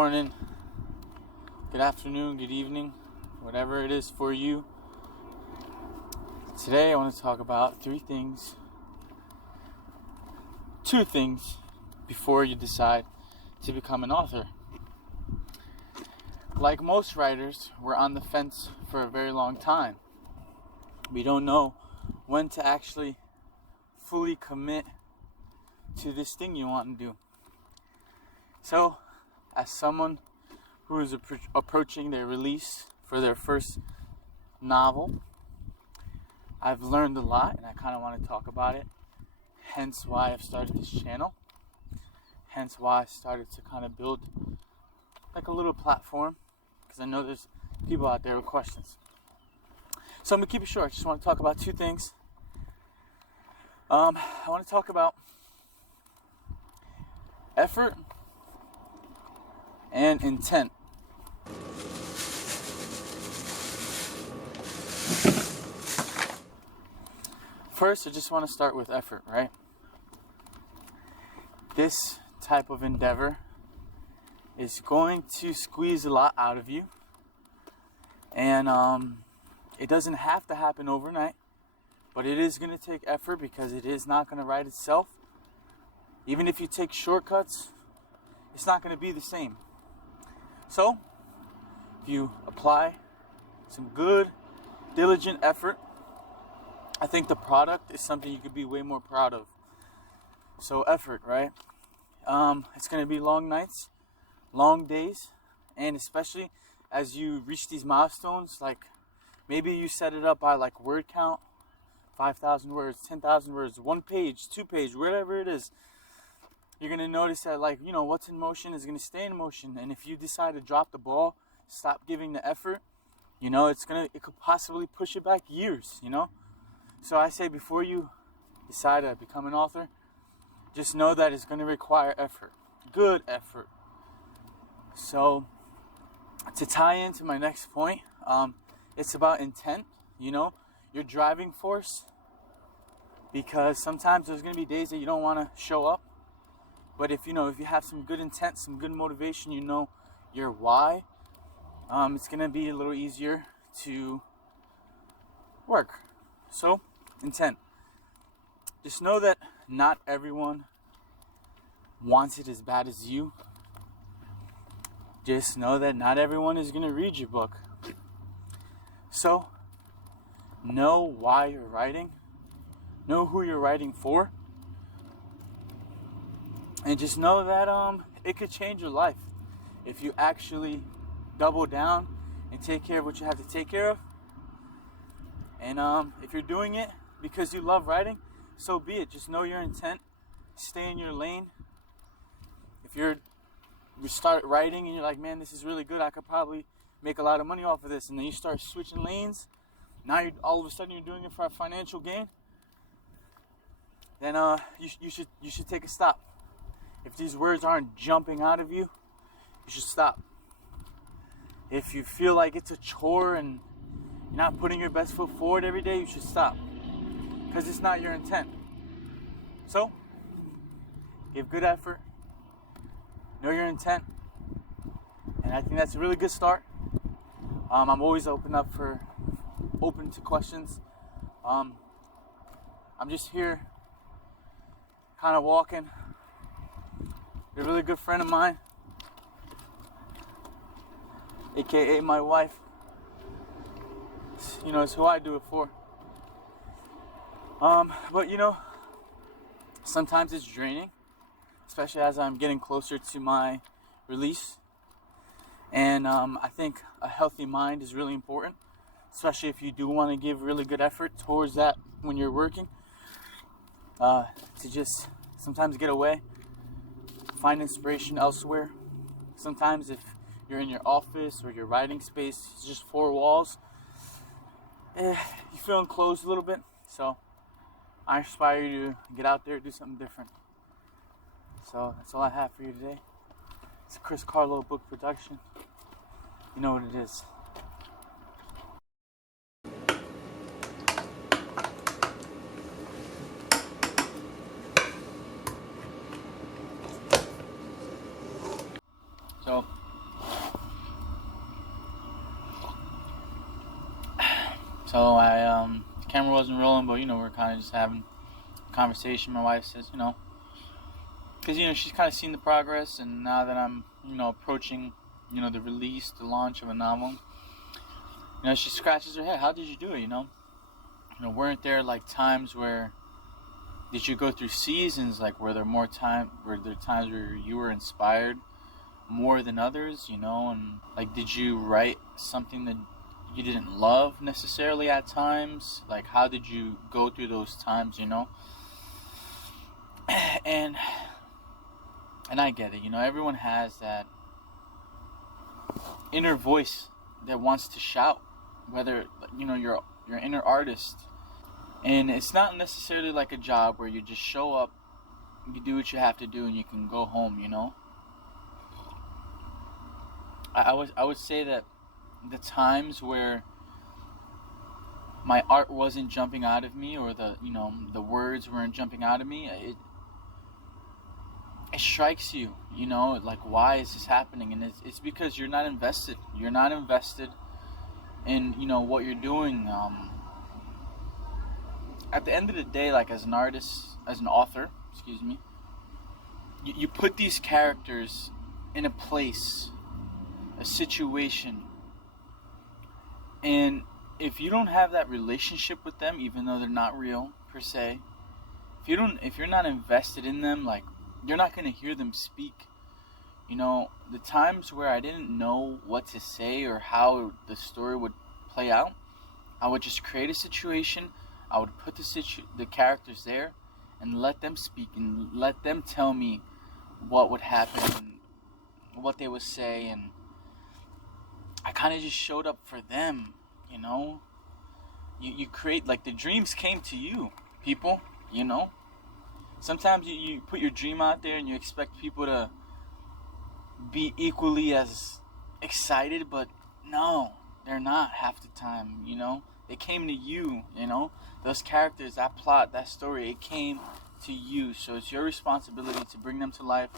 morning, good afternoon, good evening, whatever it is for you. Today I want to talk about two things before you decide to become an author. Like most writers, we're on the fence for a very long time. We don't know when to actually fully commit to this thing you want to do. So, as someone who is approaching their release for their first novel, I've learned a lot and I kind of want to talk about it. Hence why I've started this channel. Hence why I started to kind of build like a little platform, because I know there's people out there with questions. So I'm going to keep it short. I just want to talk about two things. I want to talk about effort and intent. First, I just want to start with effort, right? This type of endeavor is going to squeeze a lot out of you, and it doesn't have to happen overnight, but it is going to take effort because it is not going to write itself. Even if you take shortcuts, it's not going to be the same. So, if you apply some good, diligent effort, I think the product is something you could be way more proud of. So effort, right? It's going to be long nights, long days, and especially as you reach these milestones, like maybe you set it up by like word count, 5,000 words, 10,000 words, 1 page, 2 page, whatever it is. You're going to notice that, like, you know, what's in motion is going to stay in motion. And if you decide to drop the ball, stop giving the effort, you know, it could possibly push it back years, you know. So I say, before you decide to become an author, just know that it's going to require effort, good effort. So to tie into my next point, it's about intent, you know, your driving force, because sometimes there's going to be days that you don't want to show up. But if you have some good intent, some good motivation, you know your why, it's going to be a little easier to work. So, intent. Just know that not everyone wants it as bad as you. Just know that not everyone is going to read your book. So, know why you're writing. Know who you're writing for. And just know that it could change your life if you actually double down and take care of what you have to take care of. And if you're doing it because you love writing, so be it. Just know your intent. Stay in your lane. If you start writing and you're like, man, this is really good, I could probably make a lot of money off of this, and then you start switching lanes, now all of a sudden you're doing it for a financial gain, then you should take a stop. If these words aren't jumping out of you, you should stop. If you feel like it's a chore and you're not putting your best foot forward every day, you should stop, because it's not your intent. So, give good effort, know your intent, and I think that's a really good start. I'm always open to questions. I'm just here, kind of walking. A really good friend of mine, aka my wife, you know, it's who I do it for. But you know, sometimes it's draining, especially as I'm getting closer to my release. And I think a healthy mind is really important, especially if you do want to give really good effort towards that when you're working. To just sometimes get away, find inspiration elsewhere. Sometimes if you're in your office or your writing space, it's just four walls, you feel enclosed a little bit. So I inspire you to get out there, do something different. So that's all I have for you today. It's a Chris Carlo book production. You know what it is. So So the camera wasn't rolling, but we're kind of just having a conversation. My wife says, because she's kind of seen the progress, and now that I'm approaching the release, the launch of a novel, she scratches her head. How did you do it? Weren't there like times where did you go through seasons, like were there times where you were inspired more than others, and like did you write something that you didn't love necessarily at times? Like how did you go through those times, and I get it, everyone has that inner voice that wants to shout, whether your inner artist. And it's not necessarily like a job where you just show up, you do what you have to do, and you can go home, I would say that the times where my art wasn't jumping out of me, or the words weren't jumping out of me, it strikes you, like, why is this happening? And it's because you're not invested. You're not invested in what you're doing. At the end of the day, like as an artist, as an author, you put these characters in a place, a situation, and if you don't have that relationship with them, even though they're not real per se, if you're not invested in them, like you're not going to hear them speak. The times where I didn't know what to say or how the story would play out, I would just create a situation. I would put the characters there and let them speak and let them tell me what would happen and what they would say, and I kind of just showed up for them, You create, like, the dreams came to you, people, Sometimes you put your dream out there and you expect people to be equally as excited, but no, they're not half the time, They came to you, Those characters, that plot, that story, it came to you. So it's your responsibility to bring them to life,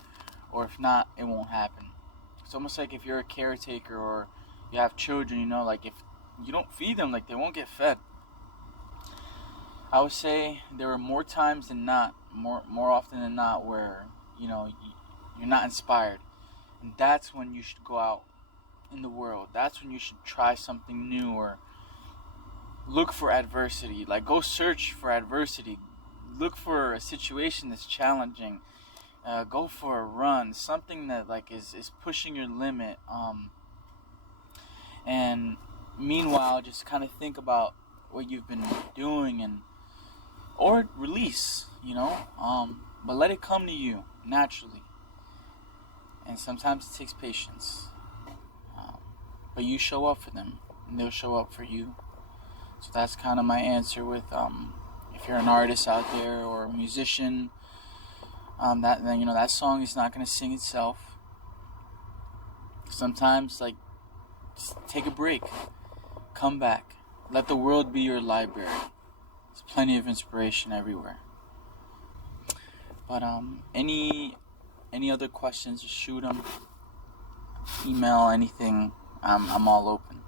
or if not, it won't happen. It's almost like if you're a caretaker or you have children, like if you don't feed them, like they won't get fed. I would say there were more times than not, more often than not, where, you're not inspired. And that's when you should go out in the world. That's when you should try something new, or look for adversity. Like, go search for adversity. Look for a situation that's challenging. Go for a run. Something that like is pushing your limit. And meanwhile, just kind of think about what you've been doing, or release. But let it come to you naturally. And sometimes it takes patience. But you show up for them, and they'll show up for you. So that's kind of my answer with if you're an artist out there or a musician, that song is not going to sing itself. Sometimes, like, just take a break, come back, let the world be your library. There's plenty of inspiration everywhere. But any other questions, just shoot them, email, anything. I'm all open.